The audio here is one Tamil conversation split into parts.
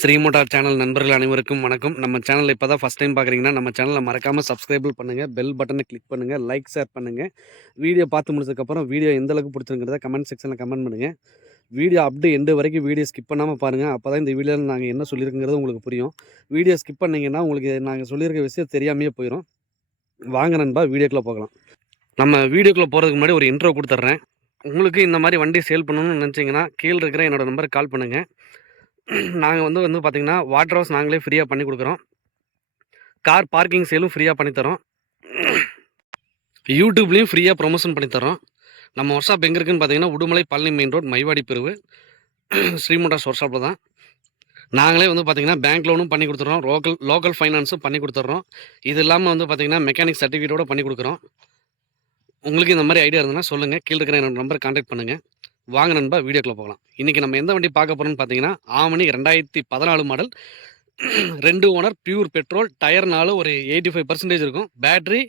ஸ்ரீ மோட்டார் சேனல் நண்பர்கள் அனைவருக்கும் வணக்கம். நம்ம சேனல் இப்போ தான் ஃபஸ்ட் டைம் பார்க்குறீங்கன்னா நம்ம சேனலை மறக்காமல் சப்ஸ்கிரைபிள் பண்ணுங்கள், பெல் பட்டனை கிளிக் பண்ணுங்கள், லைக் ஷேர் பண்ணுங்கள். வீடியோ பார்த்து முடிச்சதுக்கப்புறம் வீடியோ எந்த அளவுக்கு பிடிச்சிருக்கிறத கமெண்ட் செக்ஷனில் கமெண்ட் பண்ணுங்கள். வீடியோ அப்டு எண்டு வரைக்கும் வீடியோ ஸ்கிப் பண்ணாமல் பாருங்கள். அப்போ தான் இந்த வீடியோவில் நாங்கள் என்ன சொல்லியிருக்கிறது உங்களுக்கு புரியும். வீடியோ ஸ்கிப் பண்ணிங்கன்னா உங்களுக்கு நாங்கள் சொல்லியிருக்க விஷயம் தெரியாமையே போயிடும். வாங்க நண்பா, வீடியோக்குள்ளே போகலாம். நம்ம வீடியோக்குள்ளே போகிறதுக்கு முன்னாடி ஒரு இன்ட்ரோ கொடுத்துட்றேன். உங்களுக்கு இந்த மாதிரி வண்டி சேல் பண்ணணும்னு நினச்சிங்கன்னா கீழே இருக்கிற என்னோடய நம்பருக்கு கால் பண்ணுங்கள். நாங்கள் வந்து பார்த்திங்கன்னா வாட்டர் ஹவுஸ் நாங்களே ஃப்ரீயாக பண்ணி கொடுக்குறோம். கார் பார்க்கிங் சேலும் ஃப்ரீயாக பண்ணித்தரோம். யூடியூப்லேயும் ஃப்ரீயாக ப்ரொமோஷன் பண்ணித்தரோம். நம்ம ஒர்க் ஷாப் எங்கே இருக்குதுன்னு பார்த்தீங்கன்னா உடுமலை பழனி மெயின் ரோட் மைவாடி பிரிவு ஸ்ரீ மோட்டார்ஸ் ஒர்க் ஷாப்பில் தான். நாங்களே வந்து பார்த்திங்கன்னா பேங்க் லோனும் பண்ணி கொடுத்துட்றோம், லோக்கல் ஃபைனான்ஸும் பண்ணி கொடுத்துட்றோம். இது இல்லாமல் வந்து பார்த்திங்கன்னா மெக்கானிக் சர்டிஃபிகேட்டோடு பண்ணி கொடுக்குறோம். உங்களுக்கு இந்த மாதிரி ஐடியா இருந்ததுன்னா சொல்லுங்கள், கீழே இருக்கிற என்னோட நம்பர் கான்டாக்ட் பண்ணுங்கள். வாங்க நண்பா, வீடியோக்குள்ளே போகலாம். இன்றைக்கி நம்ம எந்த வண்டி பார்க்க போகிறோம்னு பார்த்தீங்கன்னா ஆமணி 2014 model, 2 owner, pure petrol, tyre 4 ஒரு 85% இருக்கும். பேட்ரி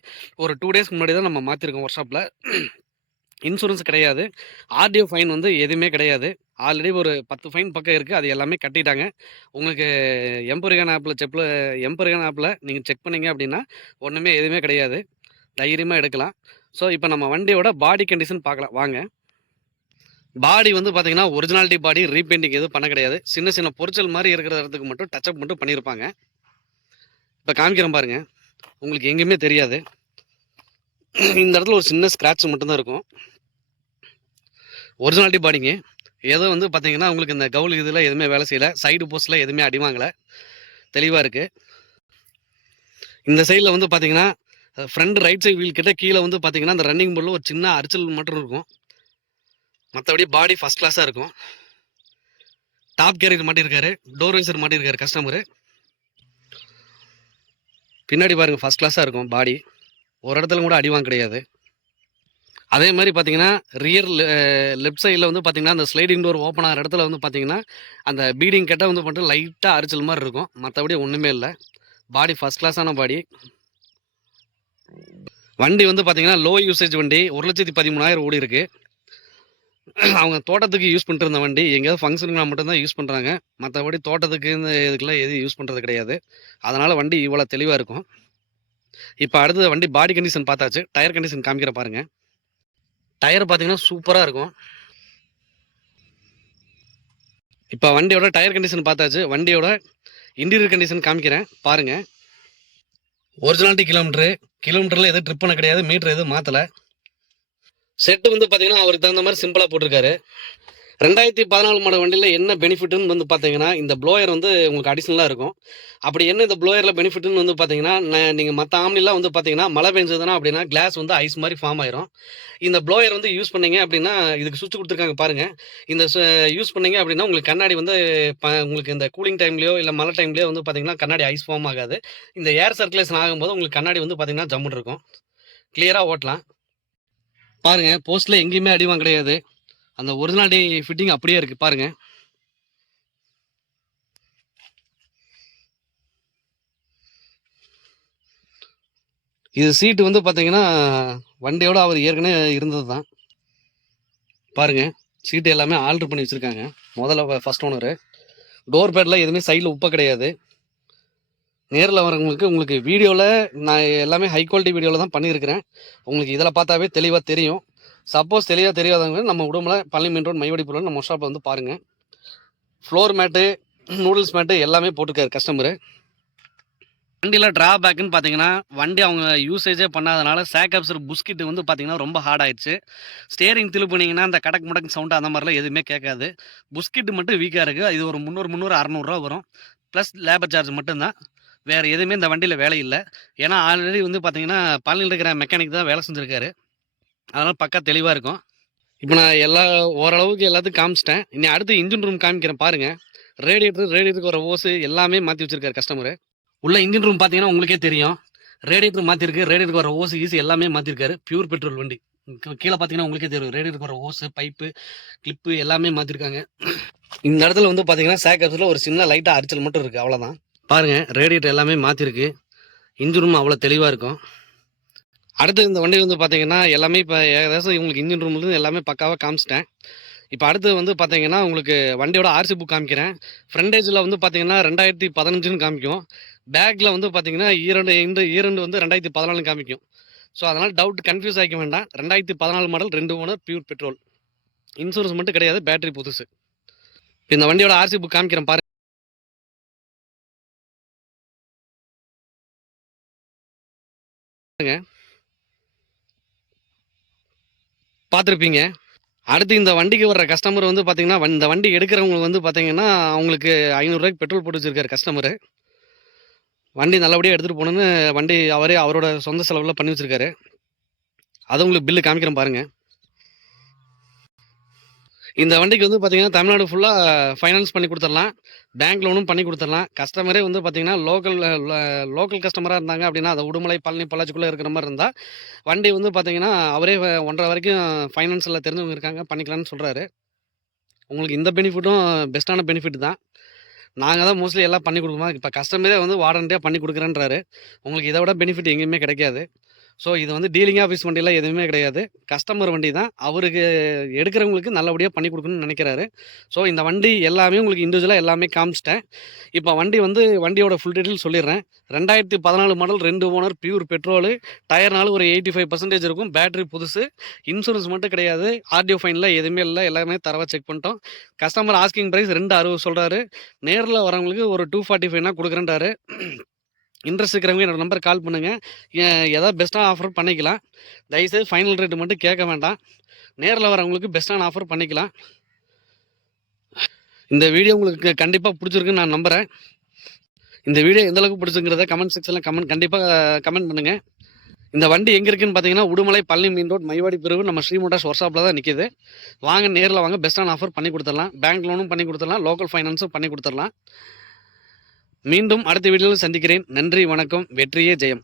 ஒரு 2 டேஸ்க்கு முன்னாடி தான் நம்ம மாற்றிருக்கோம் ஒர்க் ஷாப்பில். இன்சூரன்ஸ் கிடையாது, ஆர்டிஓ ஃபைன் வந்து எதுவுமே கிடையாது. ஆல்ரெடி ஒரு 10 ஃபைன் பக்கம் இருக்குது, அது எல்லாமே கட்டிட்டாங்க. உங்களுக்கு எம்பரிகன் ஆப்பில் நீங்கள் செக் பண்ணிங்க அப்படின்னா ஒன்றுமே எதுவுமே கிடையாது, தைரியமாக எடுக்கலாம். ஸோ இப்போ நம்ம வண்டியோட பாடி கண்டிஷன் பார்க்கலாம் வாங்க. பாடி வந்து பார்த்தீங்கன்னா ஒரிஜினாலிட்டி பாடி, ரீபெயிண்டிங் எதுவும் பண்ண கிடையாது. சின்ன சின்ன பொரிச்சல் மாதிரி இருக்கிற இடத்துக்கு மட்டும் டச்சப் மட்டும் பண்ணியிருப்பாங்க. இப்போ காமிக்கிறேன் பாருங்கள், உங்களுக்கு எங்கேயுமே தெரியாது. இந்த இடத்துல ஒரு சின்ன ஸ்க்ராட்ச் மட்டும்தான் இருக்கும். ஒரிஜினாலிட்டி பாடிங்க. ஏதோ வந்து பார்த்தீங்கன்னா உங்களுக்கு இந்த கவுல் இதில் எதுவுமே வேலை செய்யலை, சைடு போஸ்ட்டில் எதுவுமே அடிவாங்கலை, தெளிவாக இருக்குது. இந்த சைடில் வந்து பார்த்தீங்கன்னா ஃப்ரண்ட் ரைட் சைடு வீல் கிட்ட கீழே வந்து பார்த்தீங்கன்னா அந்த ரன்னிங் போர்டில் ஒரு சின்ன அரிச்சல் மட்டும் இருக்கும். மற்றபடி பாடி ஃபஸ்ட் கிளாஸாக இருக்கும். டாப் கேரியர் மாட்டியிருக்காரு, டோர் வைசர் மாட்டியிருக்காரு கஸ்டமரு. பின்னாடி பாருங்கள், ஃபஸ்ட் கிளாஸாக இருக்கும் பாடி, ஒரு இடத்துல கூட அடிவாங்க கிடையாது. அதே மாதிரி பார்த்தீங்கன்னா ரியர் லெஃப்ட் சைடில் வந்து பார்த்தீங்கன்னா அந்த ஸ்லைடிங் டோர் ஓப்பன் ஆகிற இடத்துல வந்து பார்த்தீங்கன்னா அந்த பீடிங் கெட்ட வந்து பண்ணிட்டு லைட்டாக அரிச்சல் மாதிரி இருக்கும். மற்றபடி ஒன்றுமே இல்லை, பாடி ஃபஸ்ட் கிளாஸான பாடி. வண்டி வந்து பார்த்தீங்கன்னா லோ யூசேஜ் வண்டி, 1,13,000 ஓடி இருக்குது. அவங்க தோட்டத்துக்கு யூஸ் பண்ணிட்டு இருந்த வண்டி, எங்கேயாவது ஃபங்க்ஷனுக்கு மட்டும்தான் யூஸ் பண்ணுறாங்க. மற்றபடி தோட்டத்துக்கு இந்த இதுக்கெல்லாம் எதுவும் யூஸ் பண்ணுறது கிடையாது. அதனால் வண்டி இவ்வளோ தெளிவாக இருக்கும். இப்போ அடுத்தது வண்டி பாடி கண்டிஷன் பார்த்தாச்சு, டயர் கண்டிஷன் காமிக்கிற பாருங்கள். டயர் பார்த்தீங்கன்னா சூப்பராக இருக்கும். இப்போ வண்டியோட டயர் கண்டிஷன் பார்த்தாச்சு, வண்டியோட இன்டீரியர் கண்டிஷன் காமிக்கிறேன் பாருங்கள். ஒரிஜினாலிட்டி கிலோமீட்டரில் எதுவும் ட்ரிப் பண்ண கிடையாது, மீட்டர் எதுவும் மாற்றலை. செட்டு வந்து பார்த்தீங்கன்னா அவருக்கு தகுந்த மாதிரி சிம்பிளாக போட்டிருக்காரு. 2014 மாடல் வண்டியில் என்ன பெனிஃபிட்னு வந்து பார்த்தீங்கன்னா இந்த ப்ளோயர் வந்து உங்களுக்கு அடிஷ்னலாக இருக்கும். அப்படி என்ன இந்த ப்ளோயரில் பெனிஃபிட்னு வந்து பார்த்தீங்கன்னா நீங்கள் மற்ற ஆம்னிலாம் வந்து பார்த்தீங்கன்னா மழை பெஞ்சதுன்னா அப்படின்னா கிளாஸ் வந்து ஐஸ் மாதிரி ஃபார்ம் ஆயிரும். இந்த ப்ளோயர் வந்து யூஸ் பண்ணீங்க அப்படின்னா இதுக்கு சுவிட்ச் கொடுத்துருக்காங்க பாருங்கள். இந்த யூஸ் பண்ணீங்க அப்படின்னா உங்களுக்கு கண்ணாடி வந்து உங்களுக்கு இந்த கூலிங் டைம்லையோ இல்லை மழை டைம்லையோ வந்து பார்த்தீங்கன்னா கண்ணாடி ஐஸ் ஃபார்ம் ஆகாது. இந்த ஏர் சர்க்குலேஷன் ஆகும்போது உங்களுக்கு கண்ணாடி வந்து பார்த்தீங்கன்னா ஜம்முன்னு இருக்கும், கிளியராக ஓட்டலாம். பாருங்க, போஸ்ட்ல எங்கேயுமே அடிவாங்க கிடையாது, அந்த ஒரிஜினாலிட்டி ஃபிட்டிங் அப்படியே இருக்கு பாருங்க. இது சீட்டு வந்து பார்த்தீங்கன்னா வண்டியோட அவர் ஏற்கனவே இருந்தது தான். பாருங்க, சீட்டு எல்லாமே ஆல்ட்ரு பண்ணி வச்சுருக்காங்க. முதல்ல ஃபர்ஸ்ட் ஓனரு. டோர் பேட்ல எதுவுமே சைடில் உப்ப கிடையாது. நேரில் வரவங்களுக்கு வீடியோவில் நான் எல்லாமே ஹை குவாலிட்டி வீடியோவில் தான் பண்ணியிருக்கிறேன். உங்களுக்கு இதில் பார்த்தாவே தெளிவாக தெரியும். சப்போஸ் தெளிவாக தெரியாதவங்க நம்ம உடம்புல பழனி மெயின் ரோட் மைவாடி பொருள் நம்ம ஷாப்பில் வந்து பாருங்கள். ஃப்ளோர் மேட்டு, நூடுல்ஸ் மேட்டு எல்லாமே போட்டிருக்காரு கஸ்டமரு. வண்டியில் ட்ராபேக்குன்னு பார்த்தீங்கன்னா வண்டி அவங்க யூசேஜே பண்ணாதனால சேக்கப்ஸர் புஸ்கிட்டு வந்து பார்த்தீங்கன்னா ரொம்ப ஹார்ட் ஆயிடுச்சு. ஸ்டேரிங் திருப்பினீங்கன்னா அந்த கடக்கு முடக்கு சவுண்டு அந்த மாதிரிலாம் எதுவுமே கேட்காது. புஸ்கிட்டு மட்டும் வீக்காக இருக்குது. இது ஒரு 300 600 வரும், ப்ளஸ் லேபர் சார்ஜ் மட்டும்தான். வேறு எதுவுமே இந்த வண்டியில் வேலை இல்லை. ஏன்னா ஆல்ரெடி வந்து பார்த்தீங்கன்னா பழனியில் இருக்கிற மெக்கானிக் தான் வேலை செஞ்சுருக்காரு, அதனால் பக்கா தெளிவாக இருக்கும். இப்போ நான் ஓரளவுக்கு எல்லாத்துக்கும் காமிச்சிட்டேன். இனி அடுத்து இன்ஜின் ரூம் காமிக்கிறேன் பாருங்கள். ரேடியேட்டருக்கு வர ஓஸு எல்லாமே மாற்றி வச்சுருக்காரு கஸ்டமரு. உள்ள இன்ஜின் ரூம் பார்த்தீங்கன்னா உங்களுக்கே தெரியும், ரேடியேட்டர் மாற்றிருக்கு, ரேடியேட்டருக்கு வர ஓஸு ஈஸி எல்லாமே மாற்றிருக்காரு. பியூர் பெட்ரோல் வண்டி. கீழே பார்த்தீங்கன்னா உங்களுக்கே தெரியும், ரேடியேட்டருக்கு வர ஓஸு, பைப்பு, கிளிப்பு எல்லாமே மாற்றிருக்காங்க. இந்த இடத்துல வந்து பார்த்தீங்கன்னா சேக்கப்ஸில் ஒரு சின்ன லைட்டாக அரிச்சல் மட்டும் இருக்குது, அவ்வளோதான். பாருங்கள், ரேடியேட்டர் எல்லாமே மாற்றிருக்கு. இன்ஜின் ரூம் அவ்வளோ தெளிவாக இருக்கும். அடுத்து இந்த வண்டி வந்து பார்த்தீங்கன்னா எல்லாமே இப்போ ஏகദേശம் இவங்களுக்கு இன்ஜின் ரூம்லேருந்து எல்லாமே பக்காவாக காமிச்சிட்டேன். இப்போ அடுத்து வந்து பார்த்தீங்கன்னா உங்களுக்கு வண்டியோட ஆர்சி புக் காமிக்கிறேன். ஃப்ரண்டேஜில் வந்து பார்த்தீங்கன்னா 2015ன்னு காமிக்கும். பேக்கில் வந்து பார்த்தீங்கன்னா ஈரண்டு வந்து 2014 காமிக்கும். ஸோ அதனால் டவுட் கன்ஃபியூஸ் ஆகிக்க வேண்டாம். 2014 model 2 owner pure petrol. Insurance மட்டும் கிடையாது, பேட்டரி புதுசு. இந்த வண்டியோட ஆர்சி புக் காமிக்கிறேன் பாருங்க. பார்த்துருப்பீங்க. அடுத்து இந்த வண்டிக்கு வர்ற கஸ்டமர் வந்து பார்த்தீங்கன்னா, இந்த வண்டி எடுக்கிறவங்க வந்து பார்த்தீங்கன்னா, அவங்களுக்கு ரூ. 500 பெட்ரோல் போட்டு வச்சிருக்காரு கஸ்டமரு. வண்டி நல்லபடியாக எடுத்துகிட்டு போகணுன்னு வண்டி அவரோட சொந்த செலவில் பண்ணி வச்சிருக்காரு. அது உங்களுக்கு பில்லு காமிக்கிறேன் பாருங்க. இந்த வண்டிக்கு வந்து பார்த்தீங்கன்னா, தமிழ்நாடு ஃபுல்லாக ஃபைனான்ஸ் பண்ணி கொடுத்துடலாம். பேங்க் லோனும் பண்ணி கொடுத்துடலாம். கஸ்டமரே வந்து பார்த்தீங்கன்னா, லோக்கல் கஸ்டமராக இருந்தாங்க அப்படின்னா, அதை உடுமலை, பழனி, பொள்ளாச்சிக்குள்ளே இருக்கிற மாதிரி இருந்தால், வண்டி வந்து பார்த்தீங்கன்னா, அவரே 1.5 வரைக்கும் ஃபைனான்ஸில் தெரிஞ்சவங்க இருக்காங்க, பண்ணிக்கலாம்னு சொல்கிறாரு. உங்களுக்கு இந்த பெனிஃபிட்டும் பெஸ்ட்டான பெனிஃபிட் தான். நாங்க தான் மோஸ்ட்லி எல்லாம் பண்ணி குடுக்குறோம். இப்ப கஸ்டமரே வந்து வாரண்டியா பண்ணி குடுக்குறேன்றாரு. உங்களுக்கு இத விட பெனிஃபிட் எங்கேயுமே கிடைக்காது. ஸோ இது வந்து டீலிங் ஆஃபீஸ் வண்டிலாம் எதுவுமே கிடையாது. கஸ்டமர் வண்டி தான். அவருக்கு எடுக்கிறவங்களுக்கு நல்லபடியா பண்ணி குடுக்கணும்னு நெனைக்கிறாரு. ஸோ இந்த வண்டி எல்லாமே உங்களுக்கு இண்டிவிஜுவலா எல்லாமே காமிச்சுட்டேன். இப்ப வண்டியோட ஃபுல் டீட்டெயில் சொல்லிடுறேன். 2014 மாடல் 2 ஓனர் பியூர் பெட்ரோலு. டயர்னாலும் ஒரு 85% இருக்கும். பேட்டரி புதுசு. இன்சூரன்ஸ் மட்டும் கிடையாது. ஆர்டிஓ ஃபைன்லாம் எதுவுமே இல்ல. எல்லாமே தரவா செக் பண்ணிட்டோம். கஸ்டமர் ஆஸ்கிங் பிரைஸ் 260 சொல்றாரு. நேர்ல வரவங்களுக்கு ஒரு 245னா குடுக்குறேன்றாரு. இன்ட்ரெஸ்ட் இருக்கிறவங்க என்னோட நம்பருக்கு கால் பண்ணுங்க. ஏதாவது பெஸ்ட்டான ஆஃபர் பண்ணிக்கலாம். தயவுசெய்து ஃபைனல் ரேட் மட்டும் கேட்க வேண்டாம். நேர்ல வரவங்களுக்கு பெஸ்ட்டான ஆஃபர் பண்ணிக்கலாம். இந்த வீடியோ உங்களுக்கு கண்டிப்பா புடிச்சிருக்குன்னு நான் நம்புறேன். இந்த வீடியோ எந்த அளவுக்கு பிடிச்சிருக்கிறத கமெண்ட் செக்ஷன்ல கண்டிப்பா கமெண்ட் பண்ணுங்க. இந்த வண்டி எங்க இருக்குன்னு பார்த்தீங்கன்னா, உடுமலை பழனி மெயின் ரோட் மைவாடி பிரிவு நம்ம ஸ்ரீ மோட்டார்ஸ் ஒர்க் ஷாப்ல தான் நிக்குது. வாங்க நேர்ல வாங்க, பெஸ்ட்டான ஆஃபர் பண்ணி கொடுத்துடலாம். பேங்க் லோனும் பண்ணி கொடுத்துடலாம். லோக்கல் ஃபைனான்ஸும் பண்ணி கொடுத்துடலாம். மீண்டும் அடுத்த வீடியோவில் சந்திக்கிறேன். நன்றி, வணக்கம். வெற்றியே ஜெயம்.